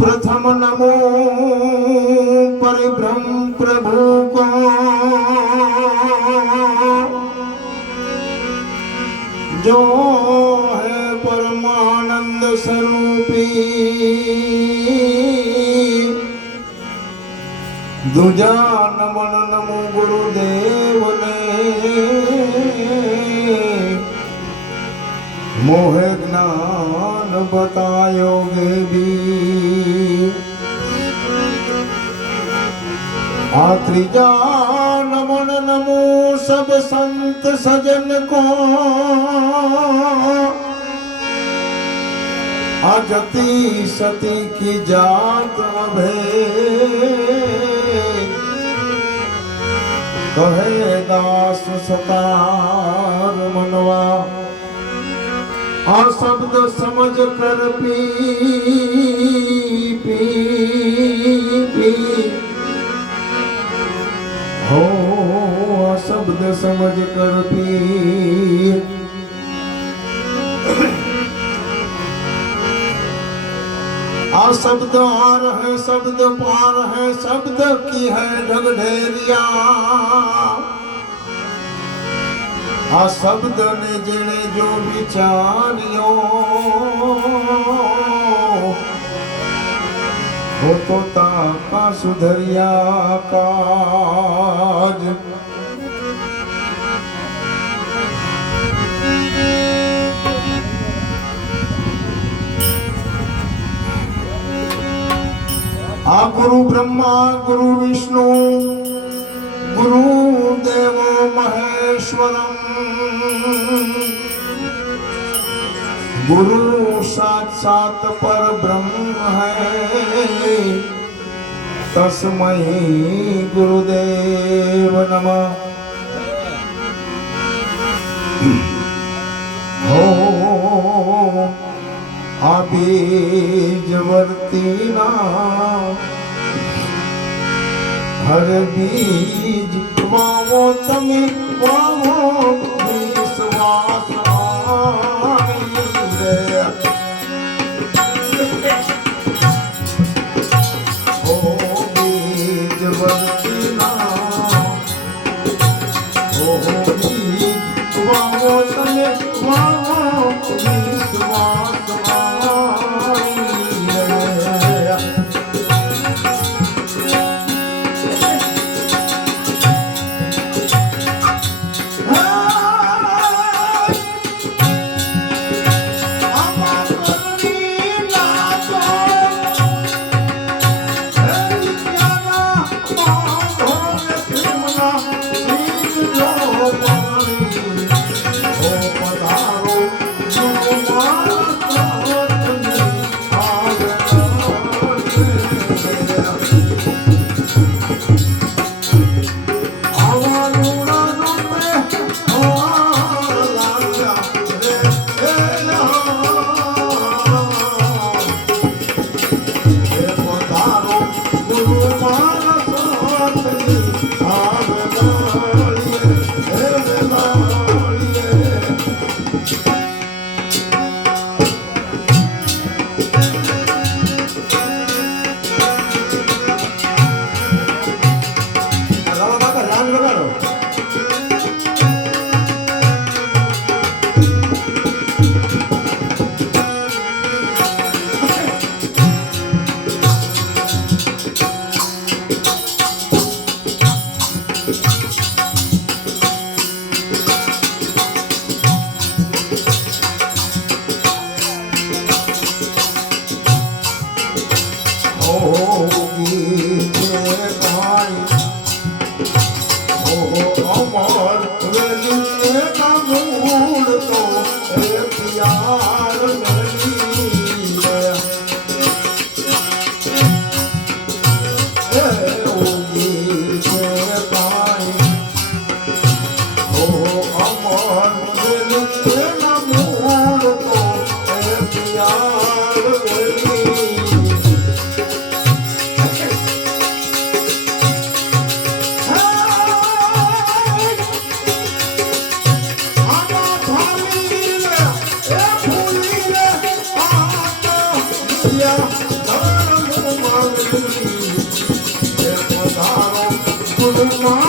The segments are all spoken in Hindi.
प्रथम नमो परिभ्रम प्रभु को। जो है परमानंद स्वरूपी दूजा नमन मोह ज्ञान बतायोगे भी। आ त्रिजा नमन नमो सब संत सजन को। अजति सती की जात अभे कहे दास सतार मनवा आ शब्द समझ कर पी पी पी। हो, शब्द समझ कर पी। आ आर है, शब्द पार है, शब्द की है ढगढेरिया આ શબ્દને જેણે જો વિચાર્યો હોતો તાપા સુધર્યા કાજ. આ ગુરુ બ્રહ્મા, ગુરુ વિષ્ણુ, ગુરુ દેવો મહેશ્વરમ. गुरु साथ पर ब्रह्म है। तस्मय गुरुदेव नम। हो अबीजवर्तीना। हर बीज वावो वावो जा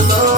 love.